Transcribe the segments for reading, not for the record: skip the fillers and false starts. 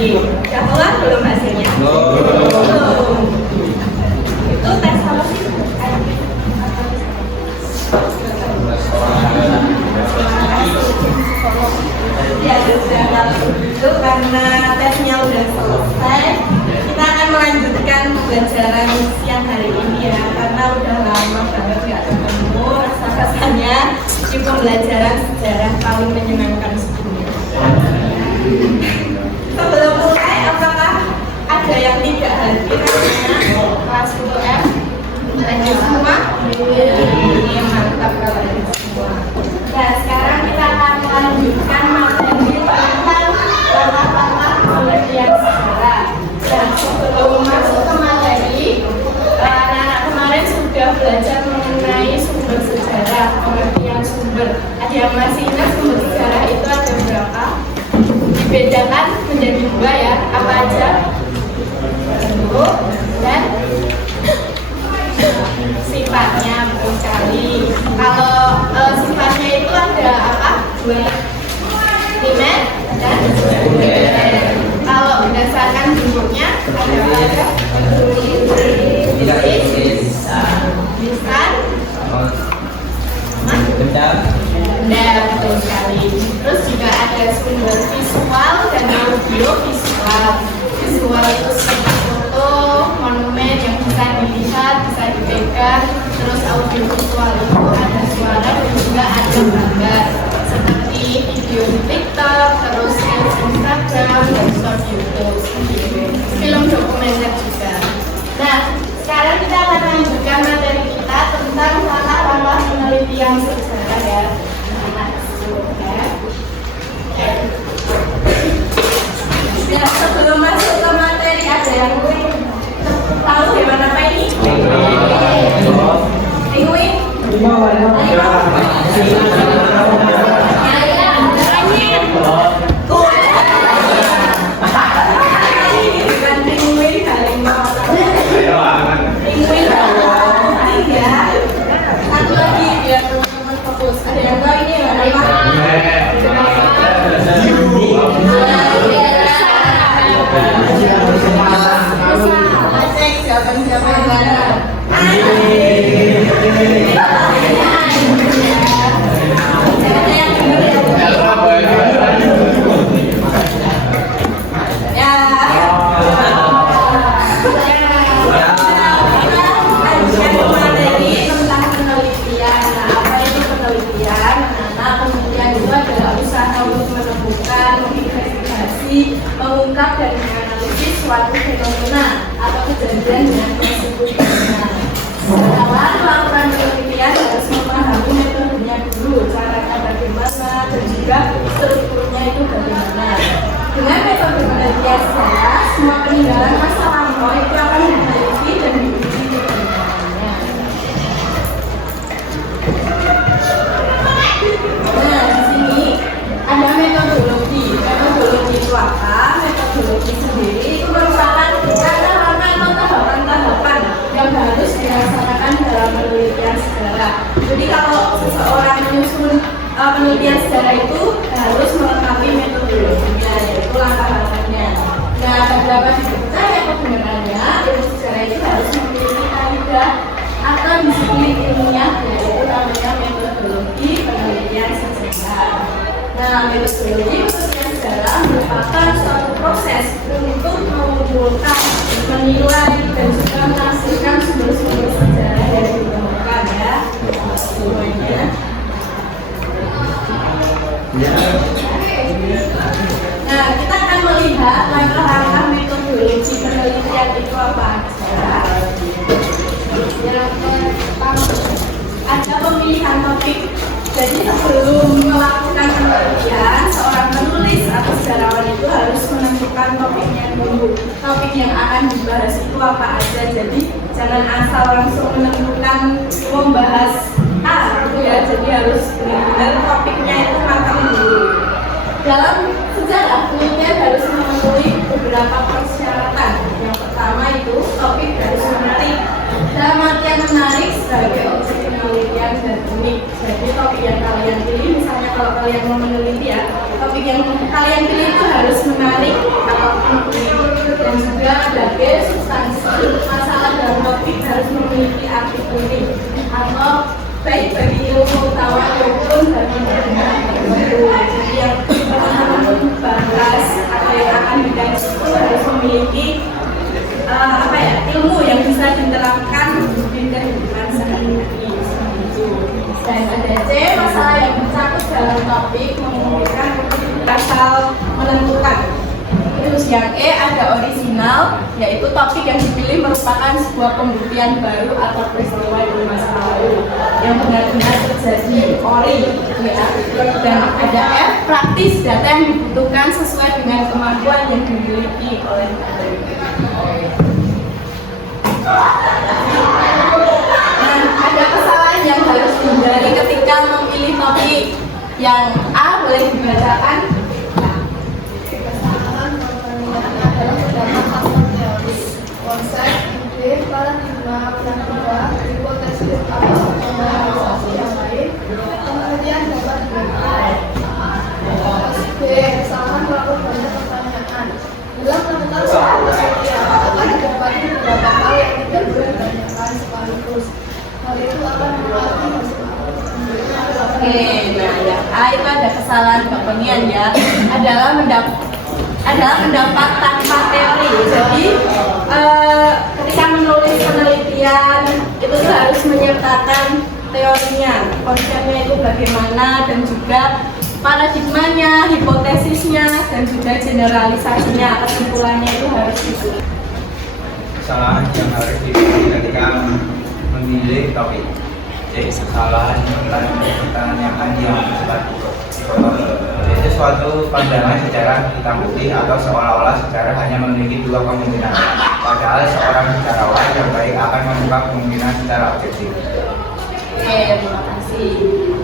Udah keluar belum hasilnya? Belum. Itu tes apa sih? Ya sudah, kalau begitu karena tesnya udah selesai, kita akan melanjutkan pembelajaran siang hari ini ya, karena udah lama banget nggak ketemu. Rasa-rasanya di pembelajaran sejarah paling menyenangkan sebelumnya. Sebelum mulai, apakah ada yang tidak hadir kelas 1M? Hadir semua? Ini mantap kalau hadir semua. Nah, sekarang kita akan melanjutkan materi tentang langkah-langkah penelitian sejarah. Dan sebelum masuk ke materi, anak-anak kemarin sudah belajar mengenai sumber sejarah, pengertian sumber. Ada yang masih ingat sumber sejarah itu ada berapa? Dibedakan menjadi dua ya, apa aja? Bentuk dan sifatnya, betul sekali. Kalau sifatnya itu ada apa? Dua, primer dan sekunder. Kalau berdasarkan bentuknya ada apa aja? Lisan, betul sekali. Terus juga ada sumber visual dan audio visual. Visual itu seperti foto, monumen yang bisa dilihat, bisa dipegang. Terus audio visual itu ada suara dan juga ada gambar seperti video di TikTok, terus Instagram, dan short YouTube, film dokumenter juga. Nah, sekarang kita akan lanjutkan materi kita tentang langkah-langkah penelitian sejarah ya. Ya, sebelum masuk ke materi, ada yang tahu gimana apa ini? Penguin? Satu lagi biar teman-teman fokus. Ada yang tahu ini apa? Cek siapa yang benar. Mengungkap dan menganalisis suatu fenomena atau kejadian dengan tersebut. Setelah melakukan penelitian harus memahami metodenya dulu, caranya bagaimana dan juga strukturnya itu bagaimana. Dengan metode penelitian sejarah, semua peninggalan masa lampau itu akan diteliti dan diuji kebenarannya. Nah, di sini ada metodologi. Metodologi itu apa? Metodologi sendiri itu merupakan langkah-langkah atau tahapan-tahapan yang harus dilaksanakan dalam penelitian sejarah. Jadi kalau seseorang menyusun penelitian sejarah itu harus melengkapi metodologinya, yaitu langkah-langkahnya. Nah, beberapa dibuktikan yang kebenarannya ilmu sejarah itu harus memiliki kaidah atau disiplin ilmiah, yaitu namanya metodologi penelitian sejarah. Nah, metodologi penelitian sejarah merupakan suatu proses untuk mengumpulkan, menilai, dan juga menafsirkan sumber-sumber sejarah yang ditemukan ya. Semuanya. Nah, kita akan melihat langkah-langkah metodologi penelitian itu apa aja. Yang pertama ada pemilihan topik. Jadi sebelum melakukan penelitian, seorang penulis atau sejarawan itu harus menentukan topiknya dulu. Topik yang akan dibahas itu apa aja. Jadi jangan asal langsung menentukan membahas A gitu ya. Jadi harus benar-benar topiknya itu matang dulu. Dalam sejarah, penelitian harus memenuhi beberapa persyaratan. Yang pertama itu topik harus menarik. Dalam artian menarik sebagai objek penelitian dan unik. Jadi topik yang kalian pilih, misalnya kalau kalian mau meneliti ya, topik yang kalian pilih itu harus menarik atau unik, dan juga ada substansi masalah dalam topik harus memiliki arti unik atau baik bagi ilmu pengetahuan maupun bagi pendengar tertentu. Jadi yang teman-teman bahas atau yang akan dikaji itu harus memiliki ilmu yang bisa diterapkan di kehidupan sehari-hari. Dan ada C, masalah yang tercakup dalam topik memungkinkan asal menentukan. Terus yang E ada original, yaitu topik yang dipilih merupakan sebuah pembuktian baru atau peristiwa di masa lalu yang benar-benar terjadi, ori, ya. Dan ada F, praktis, data yang dibutuhkan sesuai dengan kemampuan yang dimiliki oleh ada kesalahan yang harus dihindari ketika memilih topik. Yang A boleh dibacakan. Kesalahan pertanyaan adalah terdapat faktor teoris, konsep, ide, paradigma, praktika, hipotesis atau generalisasi yang lain. Penelitian dapat dilakukan. B. Kesalahan terlalu banyak pertanyaan. Dalam melakukan suatu penelitian akan didapati beberapa hal yang tidak boleh ditanyakan sekaligus. Hal itu akan melatih hasil. Oke, nah yang A itu ada kesalahan kepemian ya, adalah mendapat tanpa teori. Jadi ketika menulis penelitian itu harus menyertakan teorinya, konsepnya itu bagaimana, dan juga paradigmanya, hipotesisnya, dan juga generalisasinya, kesimpulannya itu harus ditulis. Kesalahan yang harus dipilih ketika memilih topik. Jadi kesalahan pertanyaan yang bersifat yaitu suatu pandangan secara hitam putih atau seolah-olah sejarah hanya memiliki dua kemungkinan, padahal seorang sejarawan yang baik akan membuka kemungkinan secara objektif. Oke, terima kasih.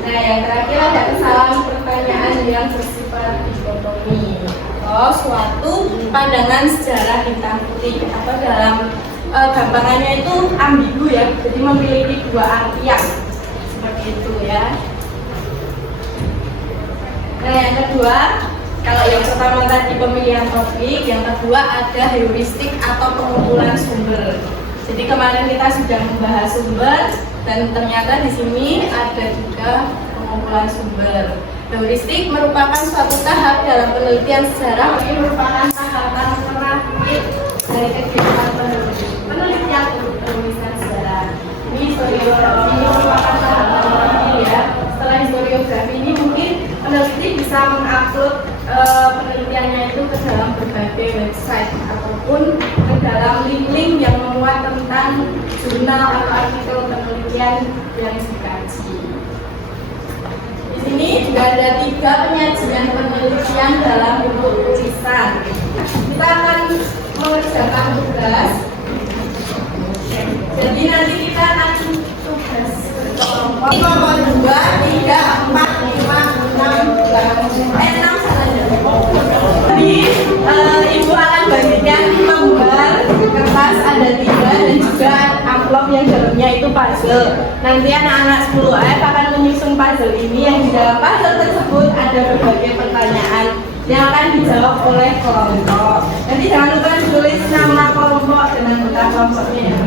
Nah, yang terakhir ada kesalahan pertanyaan yang bersifat dikotomi atau suatu pandangan sejarah hitam putih atau dalam gampangannya itu ambigu ya, jadi memiliki dua artian seperti itu ya. Nah, yang kedua, kalau yang pertama tadi pemilihan topik, yang kedua ada heuristik atau pengumpulan sumber. Jadi kemarin kita sudah membahas sumber dan ternyata di sini ada juga pengumpulan sumber. Heuristik merupakan suatu tahap dalam penelitian sejarah, ini merupakan tahapan terakhir dari kegiatan penelitian untuk penulisan sejarah. Ini historiografi ini merupakan tahapan terakhir ya. Setelah historiografi ini mungkin peneliti bisa mengupload penelitiannya itu ke dalam berbagai website ataupun ke dalam link-link yang memuat tentang jurnal atau artikel penelitian yang dikaji. Di sini juga ada 3 penyajian penelitian dalam bentuk tulisan. Kita akan mengerjakan tugas. Jadi nanti kita akan tugas kelompok 2, 3, 4, 5, 6 saja. Jadi ibu akan bagikan lembar kertas ada 3 dan juga amplop yang dalamnya itu puzzle. Nanti anak-anak 10F akan menyusun puzzle ini, yang di dalam puzzle tersebut ada berbagai pertanyaan yang akan dijawab oleh kelompok. Nanti jangan lupa tulis nama kelompok dengan kota kelompoknya ya.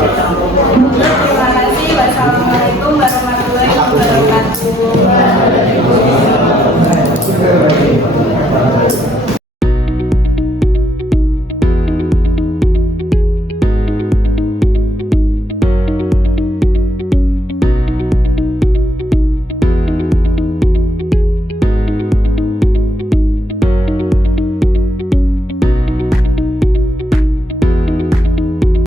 Gitu.